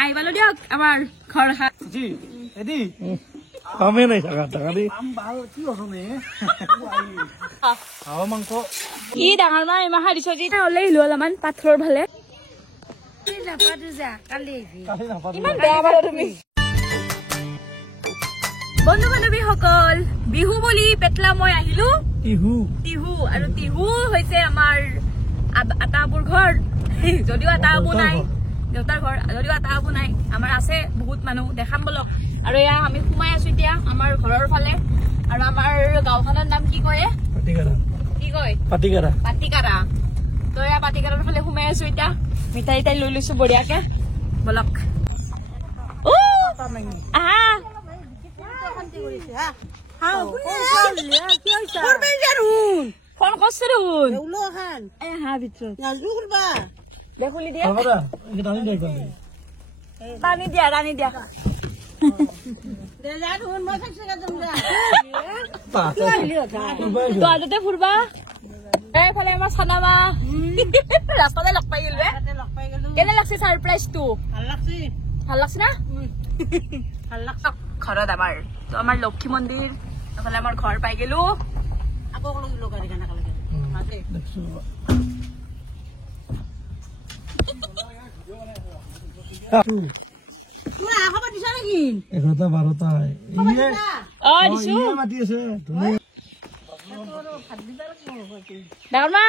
আহিবালো দিয়ক আমাৰ ঘৰ কামে নাই থাকা টাকা দি মাংস কি ডাঙৰ মাৰ ইমাহা দিছ যি ওলাই আহিলো অলপমান পাথৰৰ ফালে ইমান বেয়া পালো তুমি বন্ধু বান্ধৱীসকল বিহু বুলি পেটলা মই আহিলো টিহু আৰু টিহু হৈছে আমাৰ আটাবোৰ ঘৰ যদিও আটা আবু নাই দেউতাৰ ঘৰ যদিও আটা আবু নাই আমাৰ আছে বহুত মানুহ দেখাম বলক আৰু এয়া আমি সোমাই আছো এতিয়া আমাৰ ঘৰৰ ফালে আৰু আমাৰ গাঁওখনৰ নাম কি কয় কি কয় পাতিকাৰা তো এয়া পাতিকাৰাৰ ফালে সোমাই আছো এতিয়া মিঠাই লৈ লৈছো বঢ়িয়াকে বলক ফোন করছে রানী দিয়া তো ফুরবা এইফালে আমার চানামা রাস্তাতে লগ পাই গেল কেনে লাগছে সারপ্রাইজ তো ভাল লাগছে না ঘৰত আমাৰ তো আমাৰ লক্ষ্মী মন্দিৰ এফালে আমাৰ ঘৰ পাই গেলো ডাঙৰ মা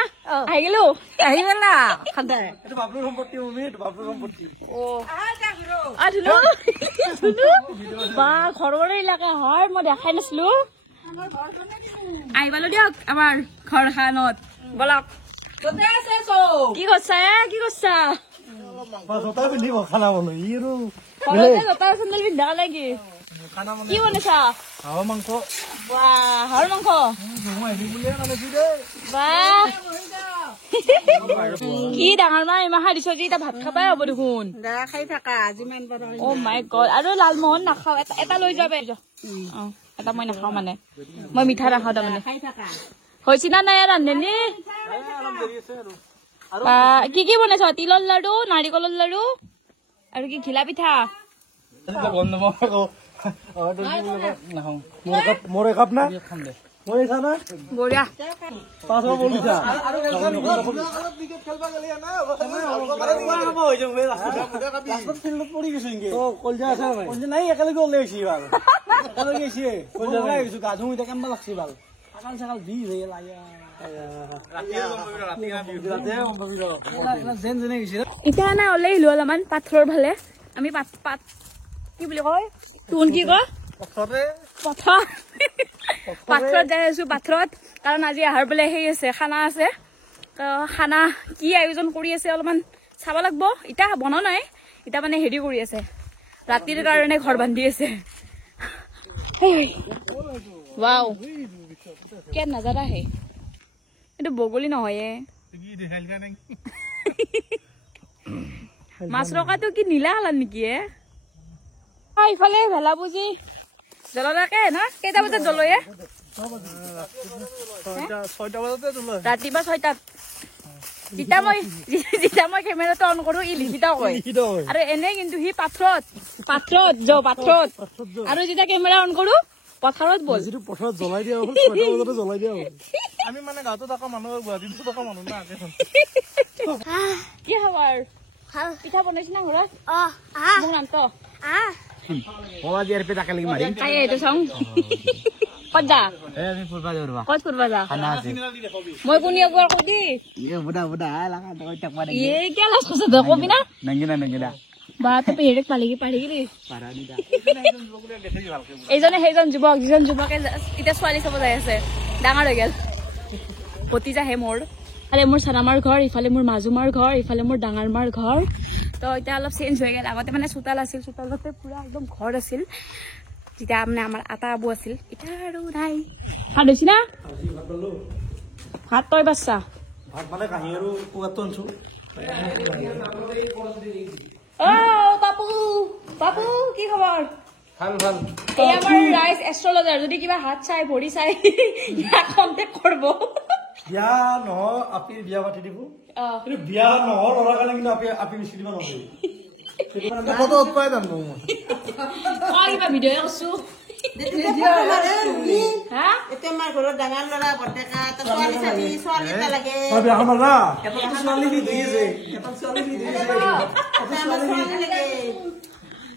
আহি গেলো বা ঘৰৰ এলেকা হয় মই দেখাই নাছিলো আহিবালো দিয়ক আমাৰ ঘৰ খানত বলক কি কৰছা চেন্দেল পিন্ধা লাগি কি বনাইছা হাঁহৰ মাংস কি ডাঙৰ মা ইমাহা দিছ যি এতিয়া ভাত খাবাই হ'ব দেখোন খাই থাকা যিমান পাৰা অ মাই গড আৰু লালমোহন নাখাও এটা লৈ যাবে এটা মই নাখাওঁ মানে মই মিঠা নাখাওঁ তাৰমানে হৈছে না নাই ৰান্ধনি কি বনাইছ তিলৰ লাডু নাৰিকলৰ লাডু আৰু কি ঘিলা পিঠা মোৰ একাপ না বঢ়িয়া নাই একেলগে ওলাই গা ধুই কেনেবা লাগছি ভাল চাকাল দি এতিয়া না ওলাই আহিলো অলপমান পাথৰৰ ফালে আমি পাত কি বুলি কয় তোন কি কয় পাথৰত যাই আছো পাথৰত কাৰণ আজি আহাৰ বোলে সেই আছে খানা আছে তো খানা কি আয়োজন কৰি আছে অলপমান চাব লাগব ইটা বনোৱা নাই ইটা মানে হেৰি কৰি আছে ৰাতিৰ কাৰণে ঘৰ বান্ধি আছে ৱাও কে নজাৰা হে এইটো বগলী নহয় মাছ ৰকাটো কি নীলা কালাৰ নেকি ইফালে ভেলা বুজি জ্বলাকে না কেইটা বজাত জ্বলয়ে ৰাতিপুৱা 6টাত যেতিয়া মই কেমেৰাটো অন কৰো ই লিখিতা কয় আৰু এনে কিন্তু সি পাথৰত আৰু যেতিয়া কেমেৰা অন কৰো পথাৰত বল পথাৰত জ্বলাই দিয়া আমি মানে গাঁৱতো থকা মানুহ গুৱাহাটীতো থকা মানুহ না কি খবৰ পিঠা বনাইছ না ঘৰত মোৰ নাম তো ক'ত ফুৰবা যা মই কোন কৈ দি কবি না বা তই হেৰেক পালি গেলি এইজনে সেইজন যুৱক যিজন যুৱকে এতিয়া ছোৱালী চাব যাই আছে ডাঙৰ হৈ গেল ভতিজাহে মোৰ ইফালে মোৰ চানামাৰ ঘৰ ইফালে মোৰ মাজুমাৰ ঘৰ ইফালে মোৰ ডাঙৰ মাৰ ঘৰ তো এতিয়া অলপ চেঞ্জ হৈ গেল আগতে মানে চোতাল আছিল চোতালতে পুৰা একদম ঘৰ আছিল যেতিয়া মানে আমাৰ আটা আবু আছিল এতিয়া আৰু নাই ভাত হৈছে না ভাত তই বাচ্চা ভাত মানে কাহি আৰু কুকাৰটো আনছো বাপু কি খবৰ ভাল এই আমাৰ ৰাইজ এষ্ট্ৰলজাৰ যদি কিবা হাত চাই ভৰি চাই ইয়াক কন্টেক্ট কৰিব বিয়া নহয় আপি বিয়া পাতি দিব কিন্তু বিয়া নহয় ল'ৰা কাৰণে কিন্তু আপি মিচি দিব নহয় ফটো উৎপাই যাম মই কিবা ভিডিঅ' কৈছো এতিয়া আমাৰ ঘৰত ডাঙৰ ল'ৰা বৰ্তেকা ছোৱালী চাবি ছোৱালী এটা লাগে বিয়া খাম না ছোৱালী লাগে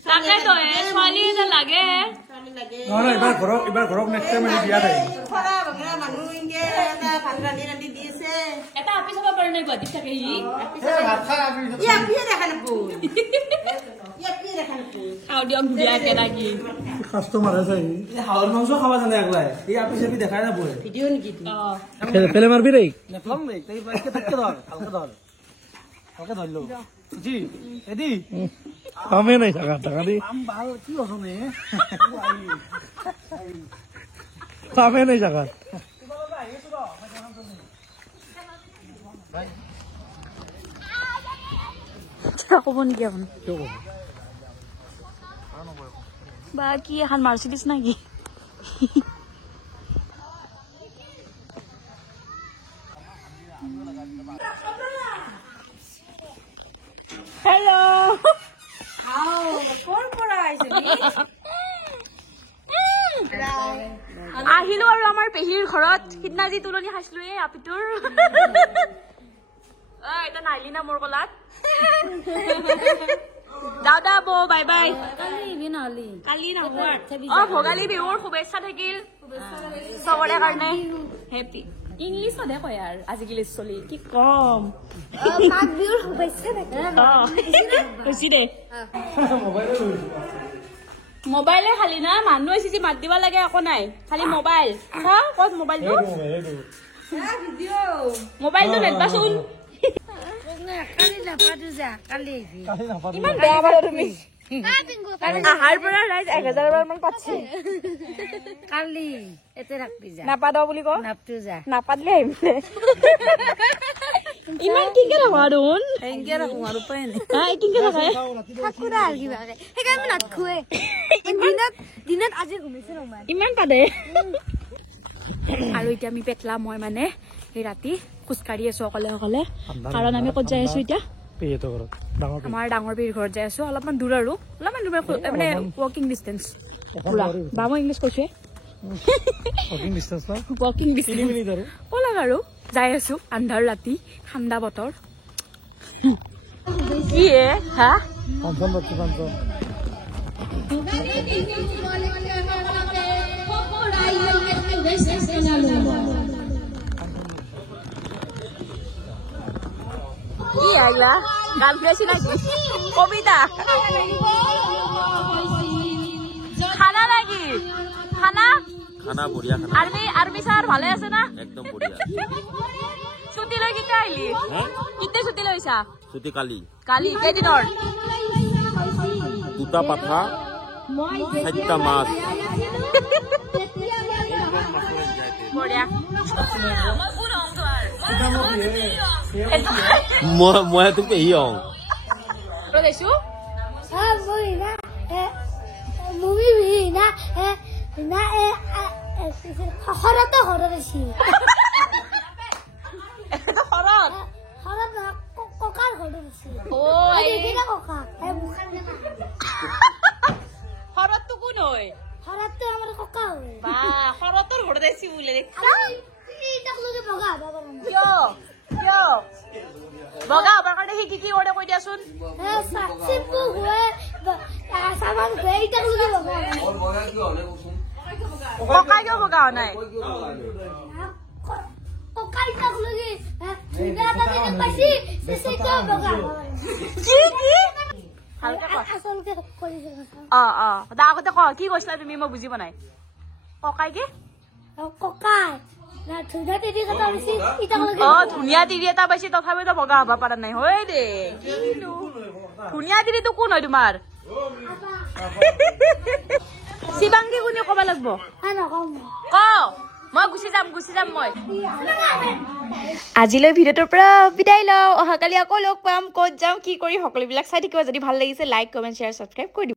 তাকেতো ছোৱালী এটা লাগে নহয় এইবাৰ ঘৰক নেক্সট টাইম বিয়া থাকে খৰা বগৰা মানুহ ইনকে এটা ভাত ৰান্ধি দিছে এটা আপি চাব পাৰে নাই গুৱাহাটীত থাকে সি ইয়াপিয়ে দেখা নাপো ইয়াপিয়ে দেখা নাপো খাওঁ দিয়ক ধুনীয়াকে লাগি কাষ্টমাৰ আছে হাওৰ মাংস খাবা জানে একলাই এই আপি চাপি দেখাই নাপয় ভিডিঅ' নেকি ফেলে মারবি রে নেফলং দেই তাই পাইকে থাকতে ধর হালকা ধরলো জি এদি কামে নাই থাকা টাকা দি আম ভাল কি হসনে কামে নাই থাকা ক'ব নেকি আপুনি বা কি এখন মাৰ্চিডিজ নাকি হেল্ল' আহিলো আৰু আমাৰ পেহীৰ ঘৰত সিদিনা যি তুলনি খাইছিলো এই আপিটোৰ এটা নাইলি না মোৰ কলাত দাদা বৌ বাই বাই কালি নহয় ভোগালী বিহুৰ শুভেচ্ছা থাকিল চবৰে কাৰণে হেপী ইংলিছতহে কয় আৰু আজিকালি চলি কি কম মাঘ বিহুৰ শুভেচ্ছা থাকে হৈছে দে মোবাইলে খালি না মানুহ আহিছে মাত দিব লাগে একো নাই খালি মোবাইল ক'ত মোবাইলটো মোবাইলটো নেটবাচোন কালি নাপাতো যা কালি ইমান বেয়া পালা তুমি আহাৰ পৰা ৰাইজ 1000 বাৰ মান পাচ্ছে কালি এতে ৰাখবি যা নাপাদ বুলি ক নাপতো যা নাপাদলে আহিলে ইমান কিংকে ৰাখা দেখোন এংকে ৰাখো আৰু উপায় নাই কিংকে ৰাখা ঠাকুৰা আৰু কিবা সেইকাৰণে নাখোৱে দিনত আজি ঘুমিছে ৰমান ইমান পাদে আৰু এতিয়া আমি পেটলা মই মানে এই ৰাতি খোজকাঢ়ি আছো অকলে অকলে কাৰণ আমি ক'ত যাই আছো এতিয়া আমাৰ ডাঙৰ পেহীৰ ঘৰত যাই আছো অলপমান দূৰ আৰু অলপমান দূৰ মানে ৱাকিং ডিষ্টেঞ্চ বা মই ইংলিছ কৈছো ৱাকিং ডিষ্টেঞ্চ ওলাক আৰু যাই আছো আন্ধাৰ ৰাতি ঠাণ্ডা বতৰ কি হা কি আগলা গান ফ্ৰেছি নাকি কবিতা খানা নাকি খানা খানা বঢ়িয়া খানা আৰ্মি স্যাৰ ভালে আছে না একদম বঢ়িয়া ছুটি লৈ কেতিয়া আহিলি কেতিয়া ছুটি লৈছা ছুটি কালি কালি কেইদিনৰ দুটা পাঠা 4টা মাছ বঢ়িয়া মই তোক পেহী হওঁ লৈছো মুভি না না ঘৰতে ঘৰত আছি ঘৰত ঘৰত ককাৰ ঘৰত আছি ককা ঘৰততো কোন হয় ঘৰততো আমাৰ ককা হয় বা ঘৰতৰ ঘৰত আছি বোলে বগা কিয় কিয় বগা হবৰ কাৰণে সি কি কৰে কৈ দিয়াচোন চিম্পু ঘুৱে চামান ঘুৱে ইটাক লগে বগা ককাই কিয় বগা হোৱা নাই ককা ইটাক লগে পাইছি সেটা বগা কি কি ভালকে ক আচলতে কৰিছে দা আগতে ক কি কৈছিলা তুমি মই বুজি পোৱা নাই ককাই কি ককাই না ধুনীয়া তিৰি কথা পাইছি ইটাক লগে ধুনীয়া তিৰি এটা পাইছি তথাপিতো বগা হব পৰা নাই হয় দে ধুনীয়া তিৰিটো কোন হয় তোমাৰ শিৱাংগী কোনে ক'ব লাগিব ক মই গুচি যাম মই আজিলৈ ভিডিঅ'টোৰ পৰা বিদায় লওঁ অহাকালি আকৌ লগ পাম ক'ত যাম কি কৰি সকলোবিলাক চাই থাকিব যদি ভাল লাগিছে লাইক কমেণ্ট শ্বেয়াৰ ছাবস্ক্ৰাইব কৰি দিব